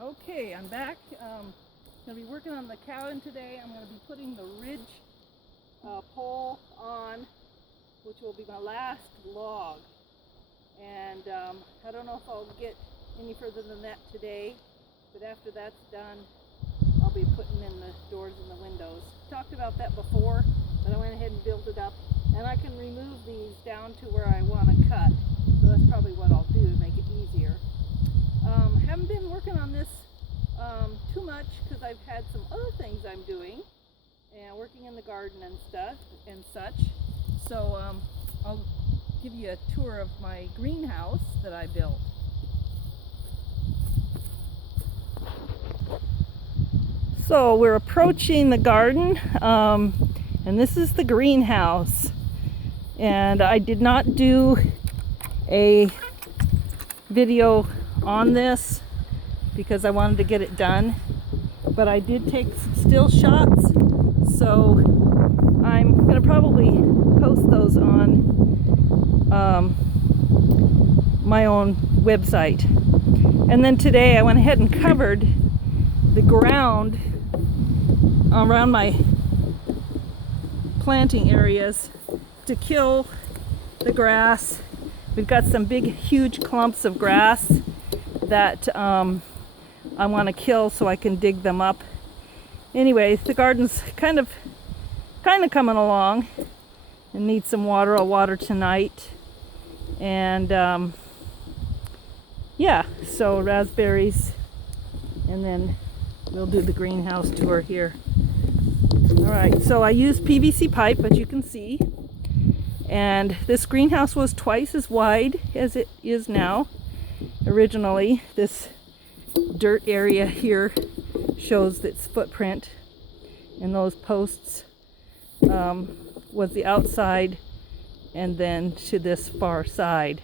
Okay, I'm back. Going to be working on the cabin today. I'm going to be putting the ridge pole on, which will be my last log. And I don't know if I'll get any further than that today, but after that's done, I'll be putting in the doors and the windows. Talked about that before, but I went ahead and built it up, and I can remove these down to where I want to cut. So that's probably what I'll do to make it easier. Haven't been working on this too much because I've had some other things I'm doing and working in the garden and stuff and such. So I'll give you a tour of my greenhouse that I built. So we're approaching the garden, and this is the greenhouse. And I did not do a video on this because I wanted to get it done, but I did take some still shots, so I'm going to probably post those on my own website. And then today I went ahead and covered the ground around my planting areas to kill the grass. We've got some big, huge clumps of grass that I want to kill so I can dig them up. Anyway, the garden's kind of coming along and needs some water. I'll water tonight. And yeah, so raspberries, and then we'll do the greenhouse tour here. All right, so I used PVC pipe, as you can see. And this greenhouse was twice as wide as it is now. Originally, this dirt area here shows its footprint, and those posts was the outside and then to this far side.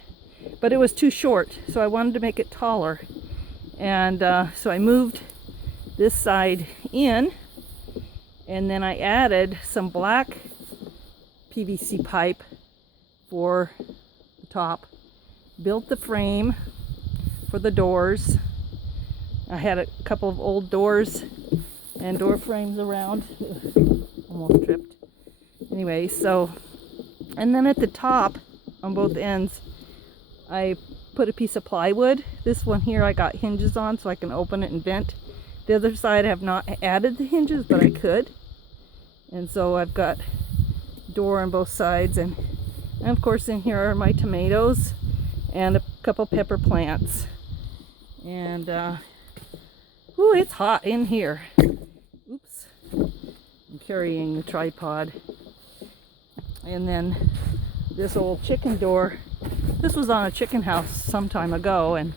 But it was too short, so I wanted to make it taller. And so I moved this side in, and then I added some black PVC pipe for the top, built the frame for the doors. I had a couple of old doors and door frames around. Almost tripped. Anyway, so, and then at the top on both ends I put a piece of plywood. This one here I got hinges on so I can open it and vent. The other side I have not added the hinges, but I could. And so I've got door on both sides, and of course in here are my tomatoes and a couple pepper plants. And ooh, it's hot in here. Oops, I'm carrying the tripod. And then this old chicken door, this was on a chicken house some time ago, and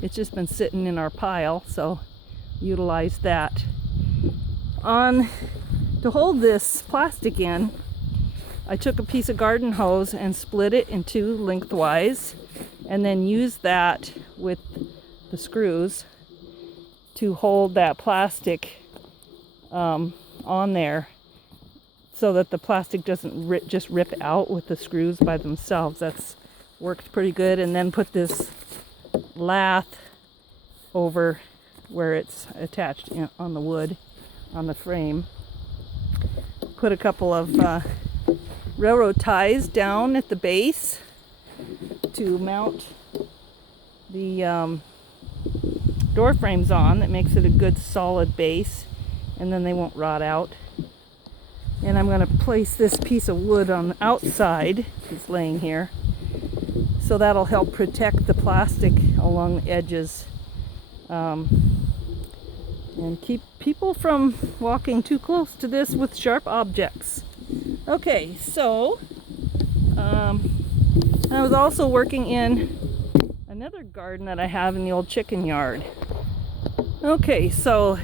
it's just been sitting in our pile, so utilize that. To hold this plastic in, I took a piece of garden hose and split it in two lengthwise, and then used that with the screws to hold that plastic on there, so that the plastic doesn't just rip out with the screws by themselves. That's worked pretty good. And then put this lath over where it's attached on the wood, on the frame. Put a couple of railroad ties down at the base to mount the door frames on. That makes it a good solid base, and then they won't rot out. And I'm going to place this piece of wood on the outside. It's laying here, so that'll help protect the plastic along the edges, and keep people from walking too close to this with sharp objects. Okay, so I was also working in another garden that I have in the old chicken yard. Okay, so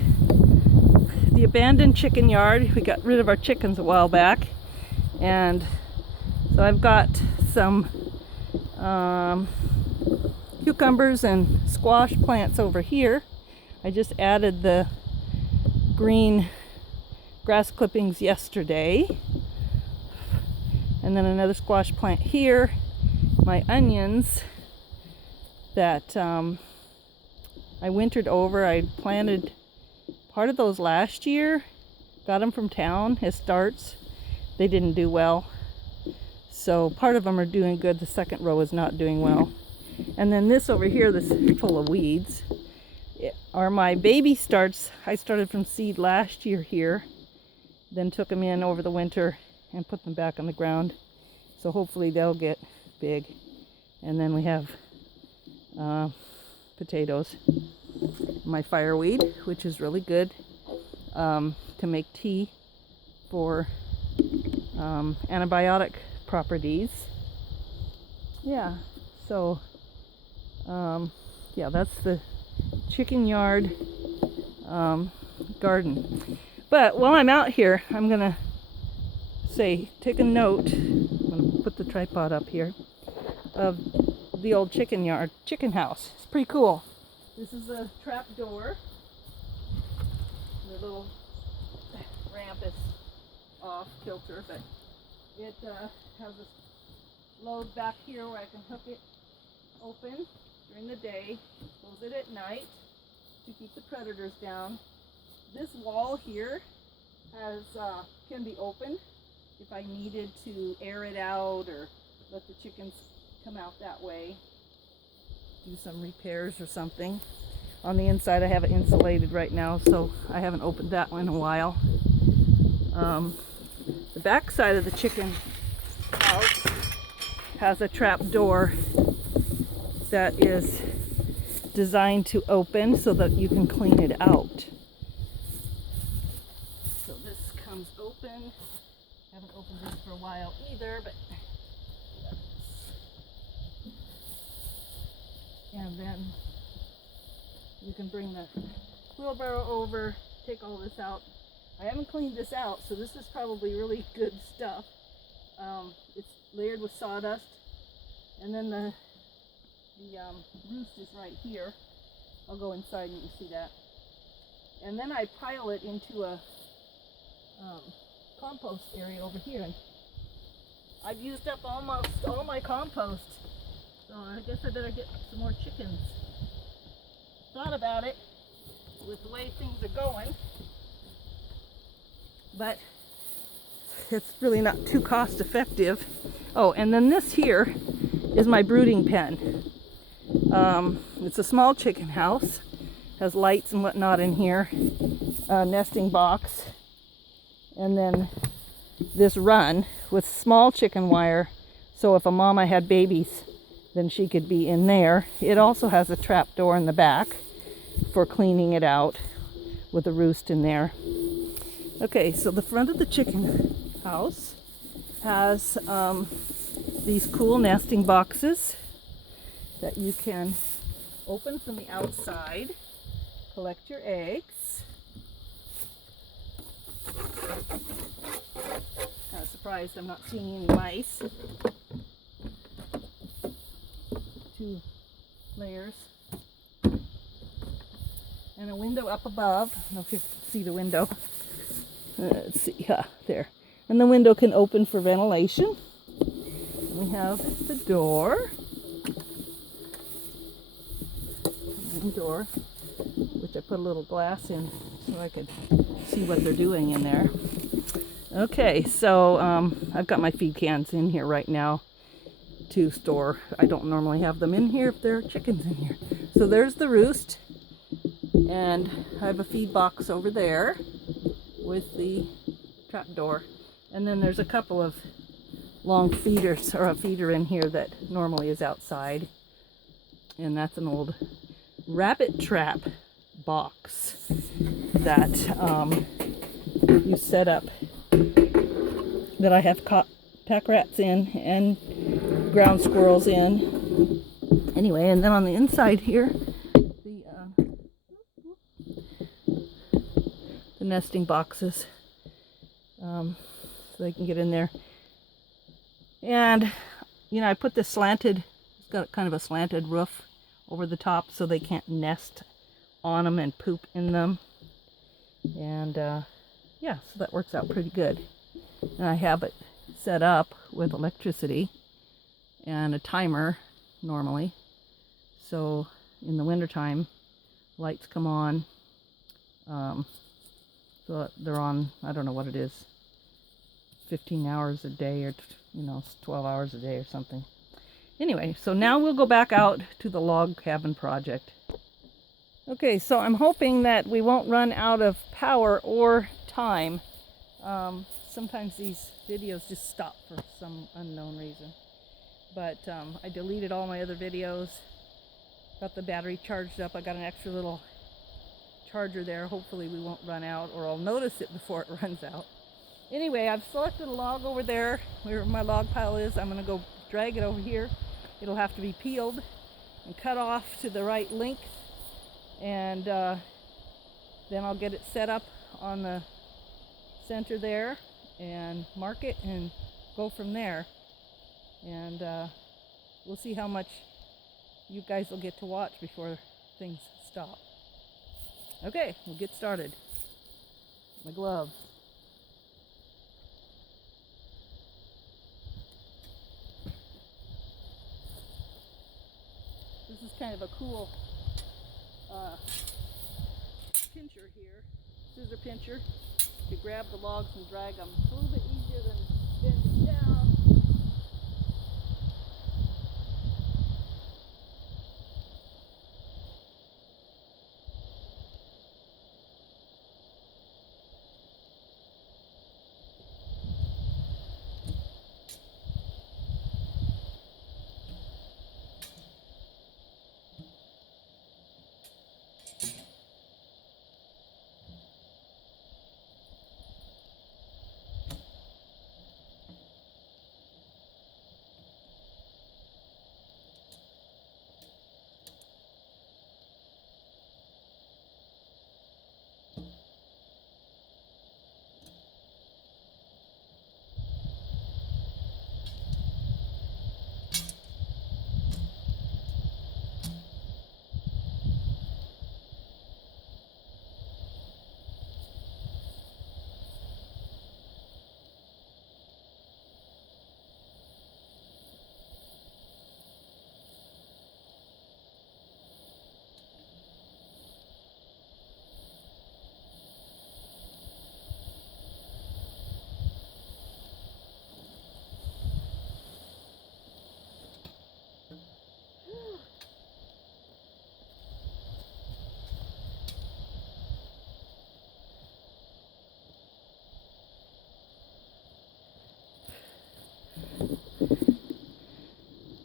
the abandoned chicken yard, we got rid of our chickens a while back, and so I've got some cucumbers and squash plants over here. I just added the green grass clippings yesterday, and then another squash plant here. My onions that I wintered over. I planted part of those last year. Got them from town as starts. They didn't do well. So part of them are doing good. The second row is not doing well. And then this over here, this is full of weeds, are my baby starts. I started from seed last year here, then took them in over the winter and put them back on the ground. So hopefully they'll get big. And then we have potatoes. My fireweed, which is really good to make tea for antibiotic properties. Yeah, so yeah, that's the chicken yard garden. But while I'm out here, I'm gonna take a note. I'm gonna put the tripod up here of the old chicken house. It's pretty cool. This is a trap door. The little ramp is off kilter, but it has a load back here where I can hook it open during the day, close it at night to keep the predators down. This wall here can be opened if I needed to air it out or let the chickens come out that way, do some repairs or something. On the inside I have it insulated right now, so I haven't opened that one in a while. The back side of the chicken house has a trap door that is designed to open so that you can clean it out. So this comes open. Haven't opened this for a while either, but and then you can bring the wheelbarrow over, take all this out. I haven't cleaned this out, so this is probably really good stuff. It's layered with sawdust, and then the roost is right here. I'll go inside and you can see that. And then I pile it into a compost area over here. And I've used up almost all my compost, so I guess I better get some more chickens. Thought about it with the way things are going, but it's really not too cost effective. Oh, and then this here is my brooding pen. It's a small chicken house, has lights and whatnot in here, nesting box, and then this run with small chicken wire, so if a mama had babies then she could be in there. It also has a trap door in the back for cleaning it out with a roost in there. Okay, so the front of the chicken house has these cool nesting boxes that you can open from the outside, collect your eggs. Kind of surprised I'm not seeing any mice. 2 layers. And a window up above. I don't know if you can see the window. Let's see, there. And the window can open for ventilation. We have the door. Door, which I put a little glass in so I could see what they're doing in there. Okay, so I've got my feed cans in here right now to store. I don't normally have them in here if there are chickens in here. So there's the roost, and I have a feed box over there with the trap door, and then there's a couple of long feeders, or a feeder in here that normally is outside, and that's an old rabbit trap box that you set up, that I have caught pack rats in and ground squirrels in. Anyway, and then on the inside here, the nesting boxes, so they can get in there. And you know, I put this slanted, it's got kind of a slanted roof over the top so they can't nest on them and poop in them. And yeah, so that works out pretty good. And I have it set up with electricity and a timer normally. So in the wintertime, lights come on. So they're on, I don't know what it is, 15 hours a day or 12 hours a day or something. Anyway, so now we'll go back out to the log cabin project. Okay, so I'm hoping that we won't run out of power or time. Sometimes these videos just stop for some unknown reason. But I deleted all my other videos, got the battery charged up. I got an extra little charger there. Hopefully we won't run out, or I'll notice it before it runs out. Anyway, I've selected a log over there where my log pile is. I'm going to go drag it over here. It'll have to be peeled and cut off to the right length, and then I'll get it set up on the center there and mark it and go from there. And we'll see how much you guys will get to watch before things stop. Okay, we'll get started. My gloves. This is kind of a cool pincher here, scissor pincher, to grab the logs and drag them. It's a little bit easier than bending down.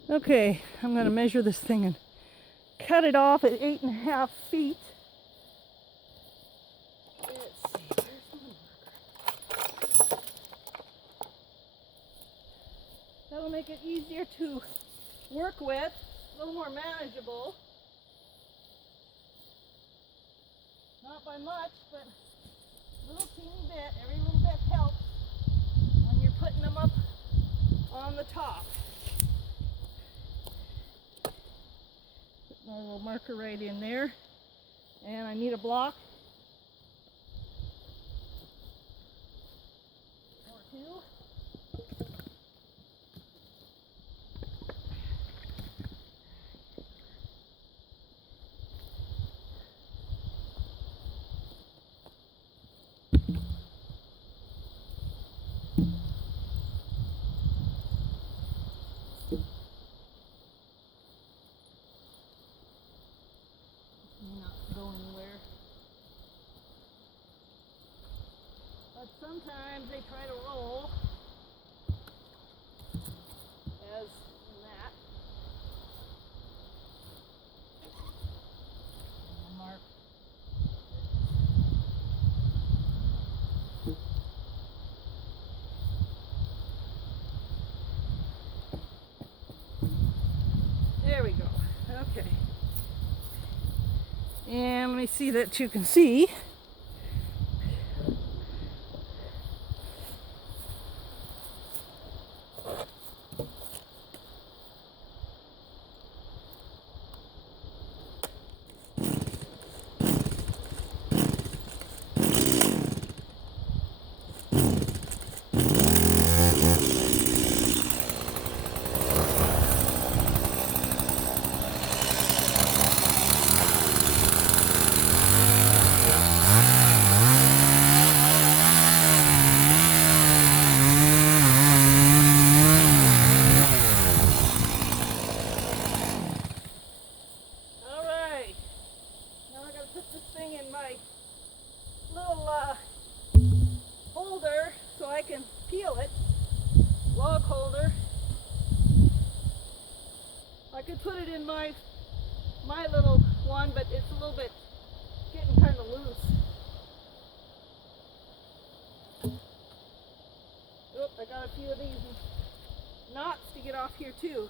Okay, I'm going to measure this thing and cut it off at 8.5 feet. Let's see, where's my marker? That'll make it easier to work with, a little more manageable. Not by much, but a little teeny bit. Every little bit helps when you're putting them up on the top. My little marker right in there, and I need a block or two. But sometimes they try to roll, as in that. And mark. There we go. Okay. And let me see that you can see. could put it in my little one, but it's a little bit getting kind of loose. Oop, I got a few of these knots to get off here too.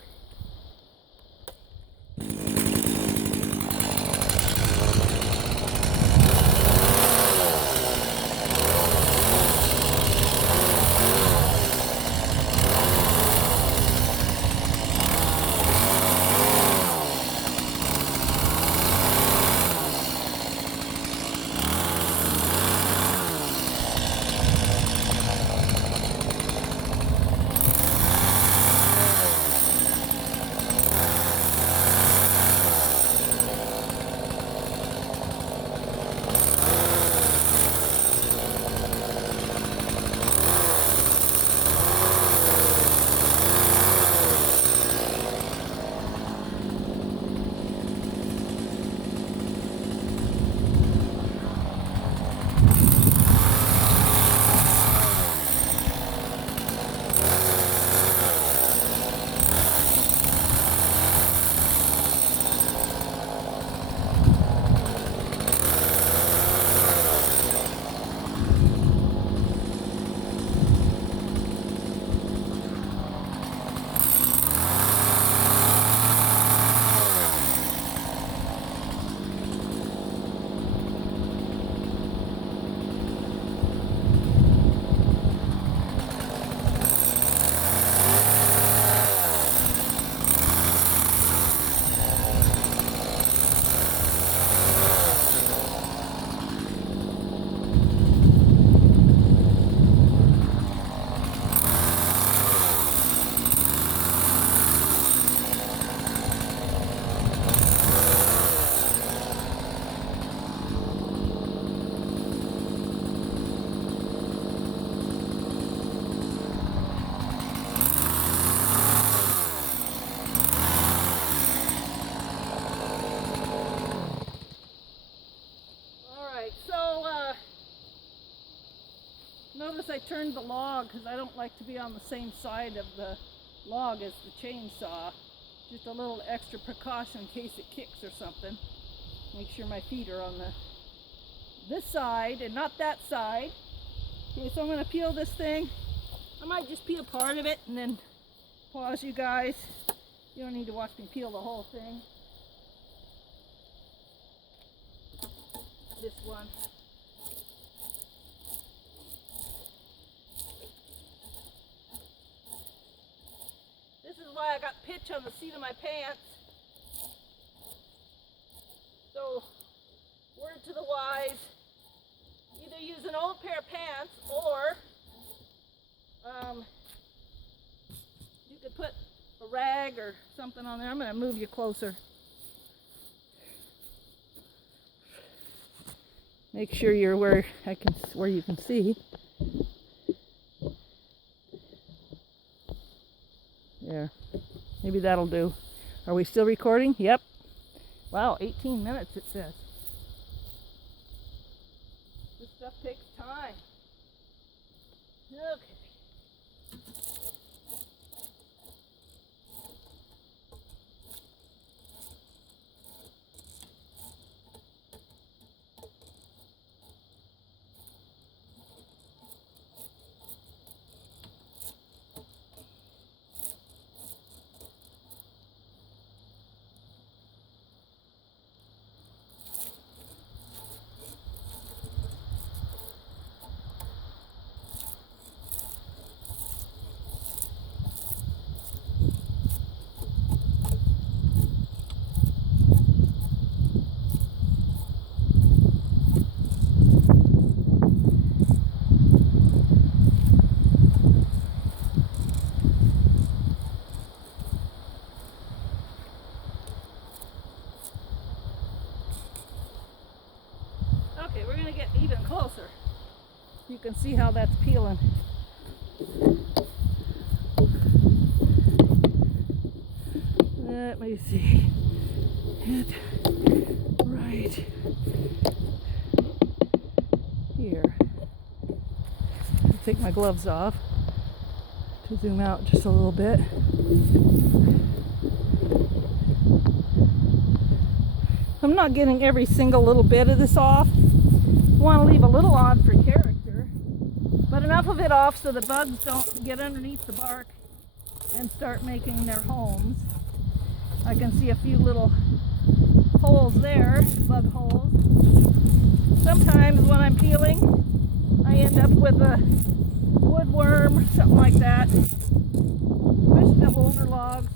Notice I turned the log because I don't like to be on the same side of the log as the chainsaw. Just a little extra precaution in case it kicks or something. Make sure my feet are on this side and not that side. Okay, so I'm going to peel this thing. I might just peel part of it and then pause you guys. You don't need to watch me peel the whole thing. This one. This is why I got pitch on the seat of my pants. So, word to the wise, either use an old pair of pants or you could put a rag or something on there. I'm going to move you closer. Make sure you're where you can see. There. Maybe that'll do. Are we still recording? Yep. Wow, 18 minutes it says. This stuff takes time. Okay. Okay, we're going to get even closer. You can see how that's peeling. Let me see. Hit right here. I'll take my gloves off to zoom out just a little bit. I'm not getting every single little bit of this off. I want to leave a little on for character, but enough of it off so the bugs don't get underneath the bark and start making their homes. I can see a few little holes there, bug holes. Sometimes when I'm peeling, I end up with a woodworm, something like that, especially the older logs.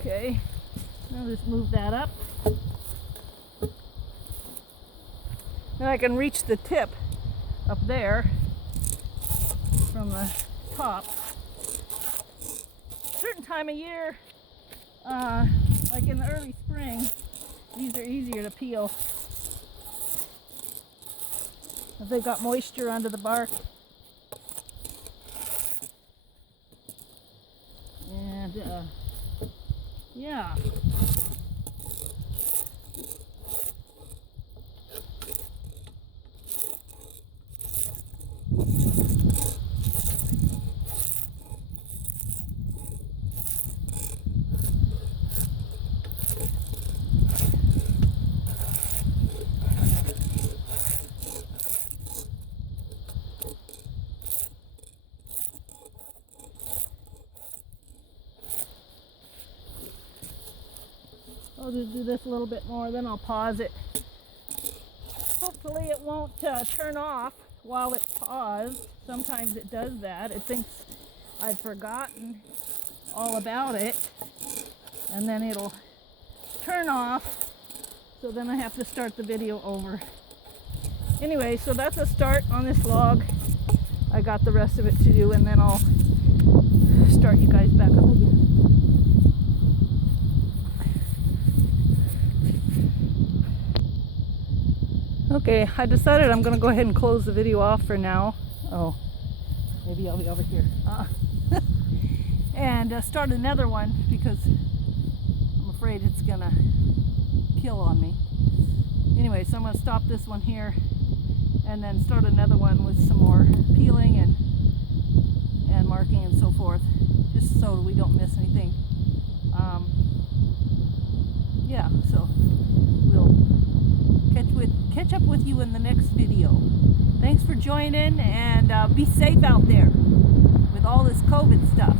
Okay, I'll just move that up. Now I can reach the tip up there from the top. Certain time of year, like in the early spring, these are easier to peel. If they've got moisture under the bark. And yeah. I'll just do this a little bit more, then I'll pause it. Hopefully it won't turn off while it's paused. Sometimes it does that. It thinks I've forgotten all about it, and then it'll turn off, so then I have to start the video over. Anyway, so that's a start on this log. I got the rest of it to do, and then I'll start you guys back up again. Okay, I decided I'm going to go ahead and close the video off for now. Oh, maybe I'll be over here. And start another one because I'm afraid it's going to kill on me. Anyway, so I'm going to stop this one here and then start another one with some more peeling and marking and so forth, just so we don't miss anything. Yeah, so we'll catch up with you in the next video. Thanks for joining, and be safe out there with all this COVID stuff.